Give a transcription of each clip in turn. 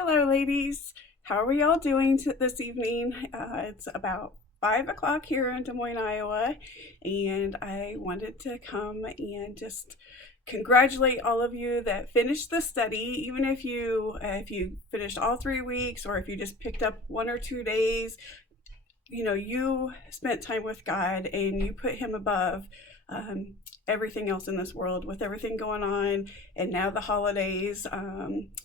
Hello, ladies. How are we all doing this evening? It's about 5 o'clock here in Des Moines, Iowa, and I wanted to come and just congratulate all of you that finished the study. Even if you finished all 3 weeks, or if you just picked up 1 or 2 days, you spent time with God and you put Him above everything else in this world, with everything going on, and now the holidays,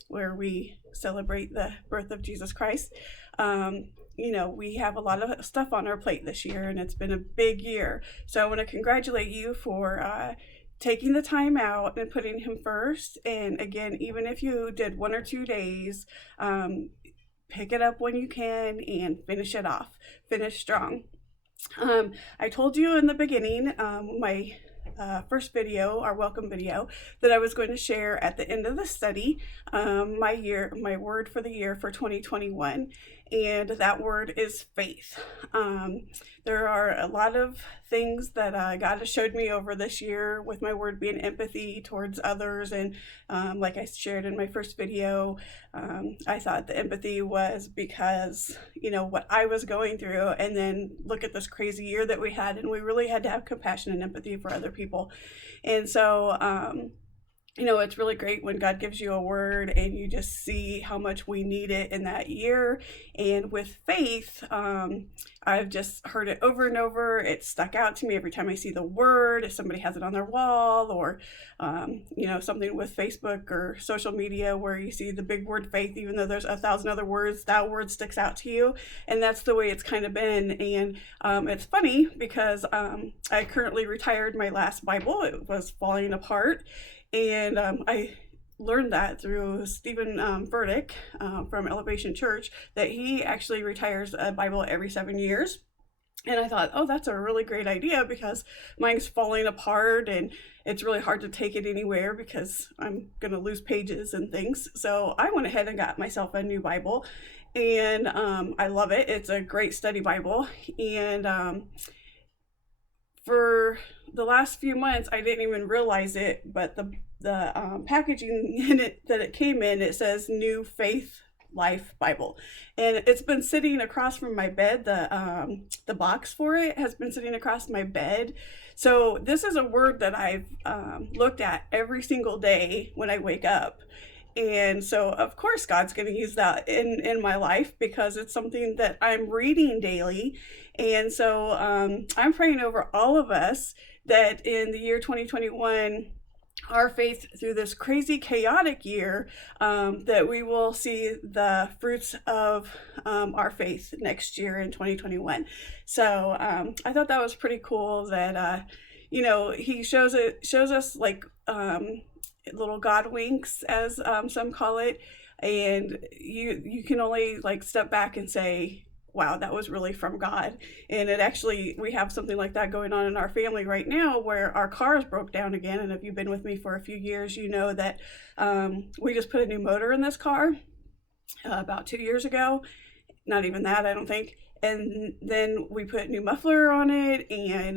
where we celebrate the birth of Jesus Christ. We have a lot of stuff on our plate this year, and it's been a big year. So I want to congratulate you for taking the time out and putting Him first. And again, even if you did 1 or 2 days, pick it up when you can and finish it off. Finish strong. I told you in the beginning, my first video, our welcome video, that I was going to share at the end of the study, my word for the year for 2021, and that word is faith. There are a lot of things that God has showed me over this year, with my word being empathy towards others, and like I shared in my first video, I thought the empathy was because what I was going through, and then look at this crazy year that we had, and we really had to have compassion and empathy for other people. And so it's really great when God gives you a word and you just see how much we need it in that year. And with faith, I've just heard it over and over. It stuck out to me every time I see the word. If somebody has it on their wall, or something with Facebook or social media where you see the big word faith, even though there's 1,000 other words, that word sticks out to you. And that's the way it's kind of been. And it's funny because I currently retired my last Bible. It was falling apart. And I learned that through Stephen Furtick from Elevation Church, that he actually retires a Bible every 7 years. And I thought, oh, that's a really great idea, because mine's falling apart and it's really hard to take it anywhere because I'm going to lose pages and things. So I went ahead and got myself a new Bible, and I love it. It's a great study Bible. And for the last few months, I didn't even realize it, but the packaging in it that it came in, it says New Faith Life Bible, and it's been sitting across from my bed. The box for it has been sitting across my bed. So this is a word that I've looked at every single day when I wake up. And so, of course, God's going to use that in my life, because it's something that I'm reading daily. And so I'm praying over all of us that in the year 2021, our faith through this crazy, chaotic year, that we will see the fruits of our faith next year in 2021. So I thought that was pretty cool that, he shows us like little God winks, as some call it, and you can only like step back and say, wow, that was really from God. And we have something like that going on in our family right now, where our cars broke down again. And if you've been with me for a few years, you know that we just put a new motor in this car about 2 years ago. Not even that, I don't think. And then we put a new muffler on it, and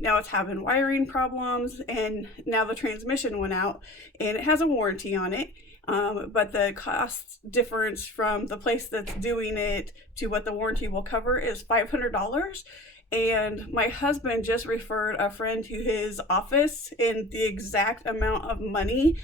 now it's having wiring problems, and now the transmission went out, and it has a warranty on it. But the cost difference from the place that's doing it to what the warranty will cover is $500. And my husband just referred a friend to his office, and the exact amount of money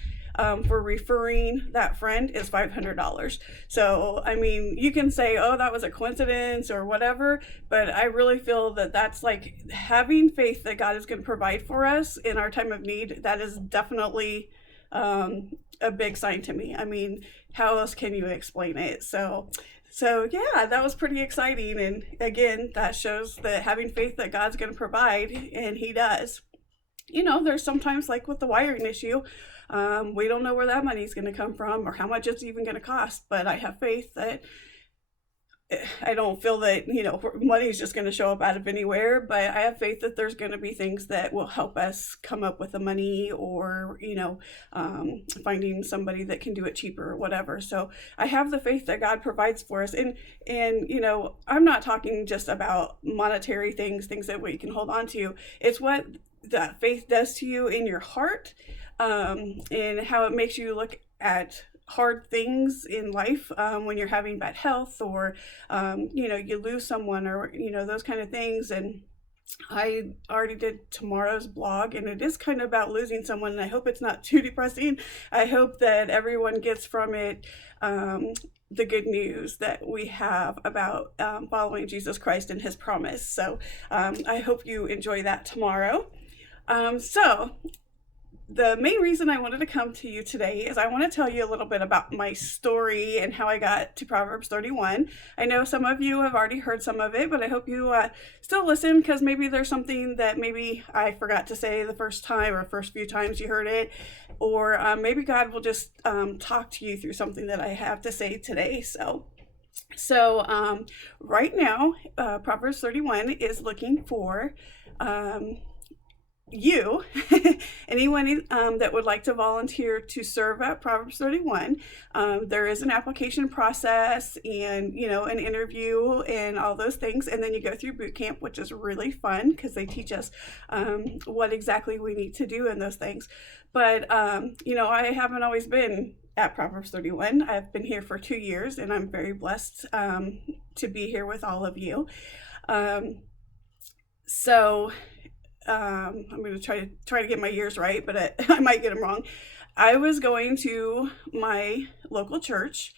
for referring that friend is $500. So, I mean, you can say, oh, that was a coincidence or whatever, but I really feel that that's like having faith that God is going to provide for us in our time of need. That is definitely a big sign to me. I mean, how else can you explain it? So yeah, that was pretty exciting. And again, that shows that having faith that God's going to provide, and He does. There's sometimes, like with the wiring issue, we don't know where that money is going to come from or how much it's even going to cost, but I have faith that I don't feel that, money is just going to show up out of anywhere, but I have faith that there's going to be things that will help us come up with the money, or, finding somebody that can do it cheaper or whatever. So I have the faith that God provides for us. And I'm not talking just about monetary things that we can hold on to. It's what that faith does to you in your heart, and how it makes you look at hard things in life, when you're having bad health, or you lose someone, or those kind of things. And I already did tomorrow's blog, and it is kind of about losing someone, and I hope it's not too depressing. I hope that everyone gets from it the good news that we have about following Jesus Christ and his promise. So I hope you enjoy that tomorrow. So the main reason I wanted to come to you today is I want to tell you a little bit about my story and how I got to Proverbs 31. I know some of you have already heard some of it, but I hope you still listen, because maybe there's something that maybe I forgot to say the first time or first few times you heard it, or maybe God will just talk to you through something that I have to say today. So right now, Proverbs 31 is looking for you, anyone that would like to volunteer to serve at Proverbs 31. There is an application process, and an interview and all those things, and then you go through boot camp, which is really fun because they teach us what exactly we need to do in those things. But I haven't always been at Proverbs 31. I've been here for 2 years, and I'm very blessed to be here with all of you. I'm going to try to get my years right, but I might get them wrong. I was going to my local church,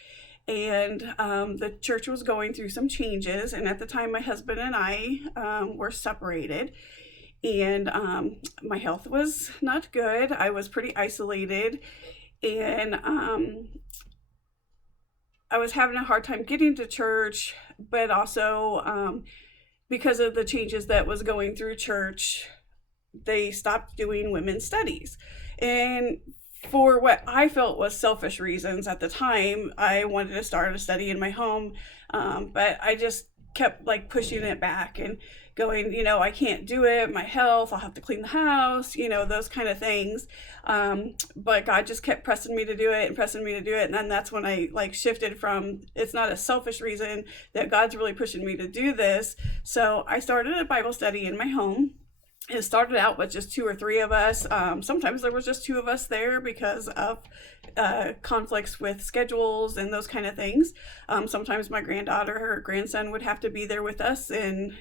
and the church was going through some changes, and at the time my husband and I were separated, and my health was not good. I was pretty isolated, and I was having a hard time getting to church, but also because of the changes that was going through church, they stopped doing women's studies. And for what I felt was selfish reasons at the time, I wanted to start a study in my home, but I just kept pushing it back and going, I can't do it, my health, I'll have to clean the house, those kind of things. But God just kept pressing me to do it and pressing me to do it. And then that's when I shifted from, it's not a selfish reason, that God's really pushing me to do this. So I started a Bible study in my home. It started out with just 2 or 3 of us. Sometimes there was just 2 of us there because of conflicts with schedules and those kind of things. Sometimes my granddaughter or grandson would have to be there with us, and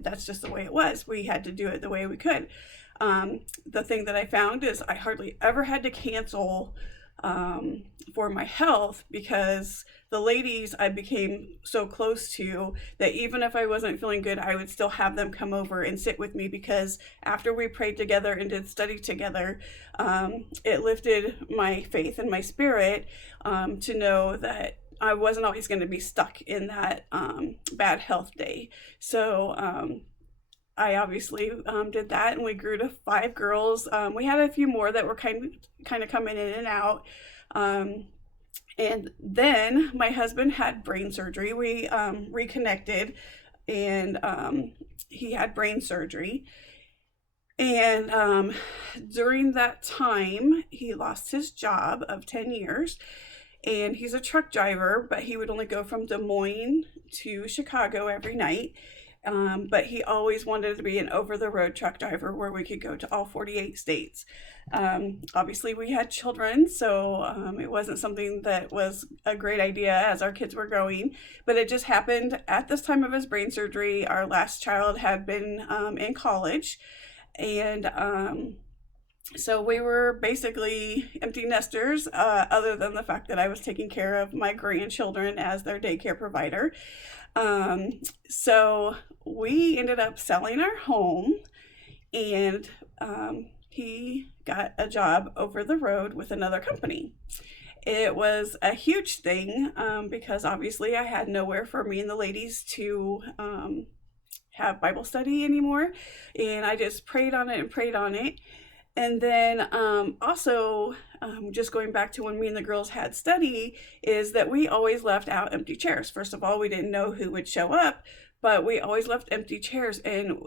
that's just the way it was. We had to do it the way we could. The thing that I found is I hardly ever had to cancel for my health, because the ladies I became so close to that even if I wasn't feeling good, I would still have them come over and sit with me, because after we prayed together and did study together, it lifted my faith and my spirit to know that I wasn't always going to be stuck in that bad health day. So I obviously did that, and we grew to 5 girls. We had a few more that were kind of coming in and out. And then my husband had brain surgery. We reconnected, and he had brain surgery. And during that time, he lost his job of 10 years. And he's a truck driver, but he would only go from Des Moines to Chicago every night. But he always wanted to be an over-the-road truck driver where we could go to all 48 states. Obviously, we had children, so it wasn't something that was a great idea as our kids were growing. But it just happened at this time of his brain surgery. Our last child had been in college, and so we were basically empty nesters, other than the fact that I was taking care of my grandchildren as their daycare provider. So we ended up selling our home, and he got a job over the road with another company. It was a huge thing because obviously I had nowhere for me and the ladies to have Bible study anymore, and I just prayed on it and prayed on it. And then also, just going back to when me and the girls had study, is that we always left out empty chairs. First of all, we didn't know who would show up, but we always left empty chairs. And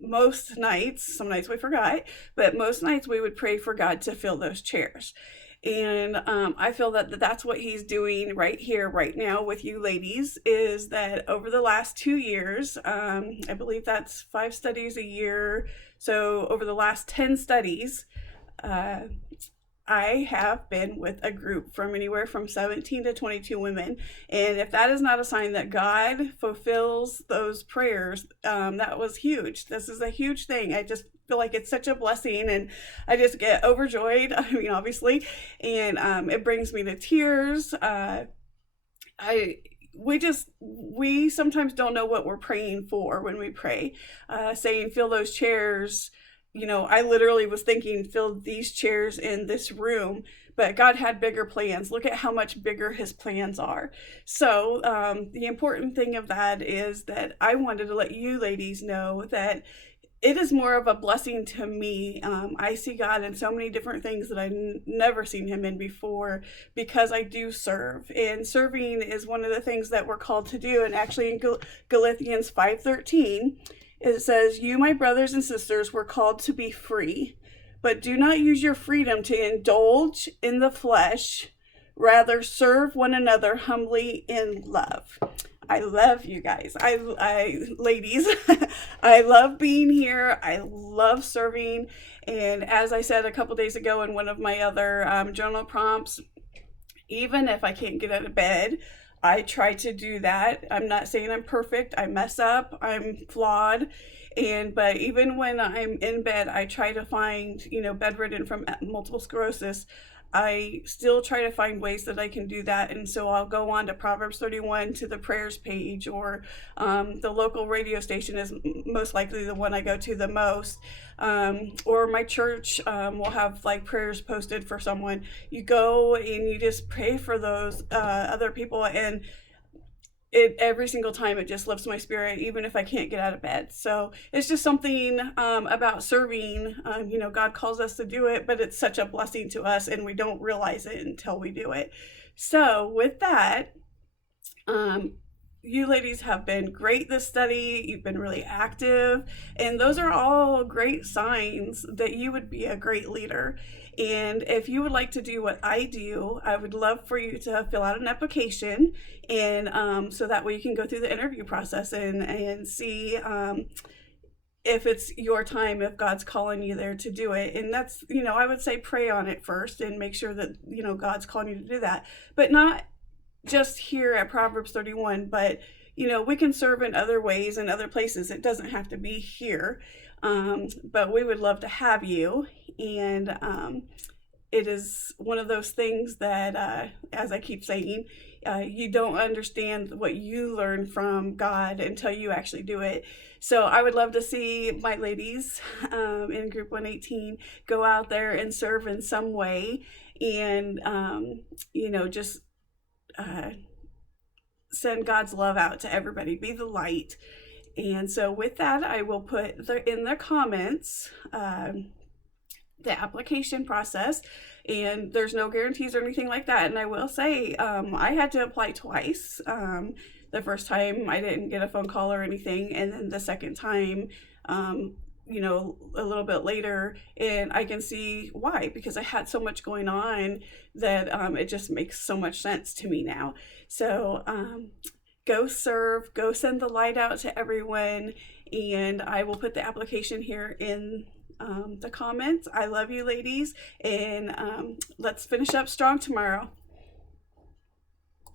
most nights, some nights we forgot, but most nights we would pray for God to fill those chairs. And I feel that that's what he's doing right here, right now with you ladies, is that over the last 2 years, I believe that's 5 studies a year. So over the last 10 studies, I have been with a group from anywhere from 17 to 22 women. And if that is not a sign that God fulfills those prayers, that was huge. This is a huge thing. I just feel like it's such a blessing, and I just get overjoyed. I mean, obviously, and it brings me to tears. I we sometimes don't know what we're praying for when we pray. Saying fill those chairs, I literally was thinking fill these chairs in this room, but God had bigger plans. Look at how much bigger his plans are. So the important thing of that is that I wanted to let you ladies know that it is more of a blessing to me. I see God in so many different things that I've never seen him in before, because I do serve. And serving is one of the things that we're called to do. And actually in Galatians 5:13, it says, "You, my brothers and sisters, were called to be free, but do not use your freedom to indulge in the flesh. Rather, serve one another humbly in love." I love you guys. Ladies, I love being here. I love serving. And as I said a couple days ago in one of my other journal prompts, even if I can't get out of bed, I try to do that. I'm not saying I'm perfect. I mess up. I'm flawed. But even when I'm in bed, I try to find, bedridden from multiple sclerosis, I still try to find ways that I can do that. And so I'll go on to Proverbs 31 to the prayers page, or the local radio station is most likely the one I go to the most. Or my church will have like prayers posted for someone. You go and you just pray for those other people, and every single time it just lifts my spirit, even if I can't get out of bed. So it's just something about serving. God calls us to do it, but it's such a blessing to us, and we don't realize it until we do it. So with that, you ladies have been great this study. You've been really active, and those are all great signs that you would be a great leader. And if you would like to do what I do, I would love for you to fill out an application, and so that way you can go through the interview process and see if it's your time, if God's calling you there to do it. And that's, I would say pray on it first and make sure that, God's calling you to do that. But not just here at Proverbs 31, but we can serve in other ways and other places. It doesn't have to be here, but we would love to have you. And it is one of those things that, as I keep saying, you don't understand what you learn from God until you actually do it. So I would love to see my ladies in Group 118 go out there and serve in some way, and just send God's love out to everybody. Be the light. And so with that, I will put in the comments the application process, and there's no guarantees or anything like that. And I will say I had to apply twice. The first time I didn't get a phone call or anything, and then the second time a little bit later, and I can see why, because I had so much going on that it just makes so much sense to me now. So go serve, go send the light out to everyone, and I will put the application here in the comments. I love you ladies, and let's finish up strong tomorrow.